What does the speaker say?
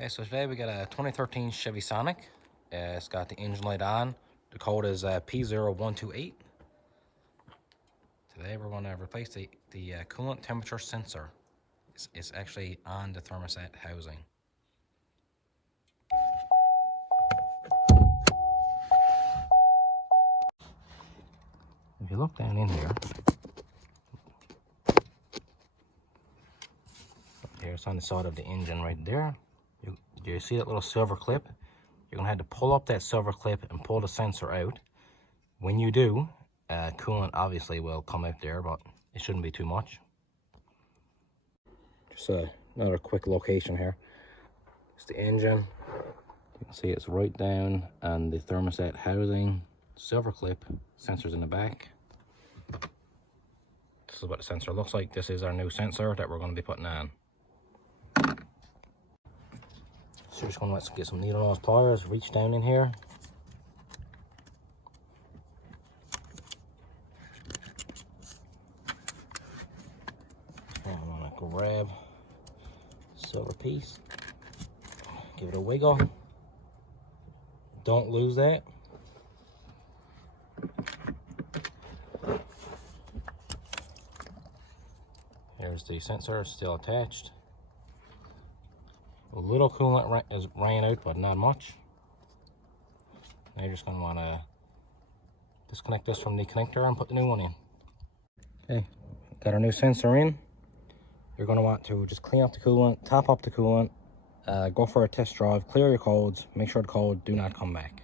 Okay, so today we got a 2013 Chevy Sonic. It's got the engine light on. The code is P0128. Today we're going to replace the coolant temperature sensor. It's actually on the thermostat housing. If you look down in here, it's on the side of the engine right there. You see that little silver clip? You're going to have to pull up that silver clip and pull the sensor out. When you do, coolant obviously will come out there, but it shouldn't be too much. Just another quick location here. It's the engine. You can see it's right down on the thermostat housing. Silver clip, sensor's in the back. This is what the sensor looks like. This is our new sensor that we're going to be putting on. So just going to get some needle nose pliers, reach down in here. And I'm going to grab silver piece, give it a wiggle. Don't lose that. Here's the sensor, still attached. A little coolant is ran out, but not much. Now you're just going to want to disconnect this from the connector and put the new one in. Okay, got our new sensor in. You're going to want to just clean up the coolant, top up the coolant, go for a test drive, clear your codes, make sure the code do not come back.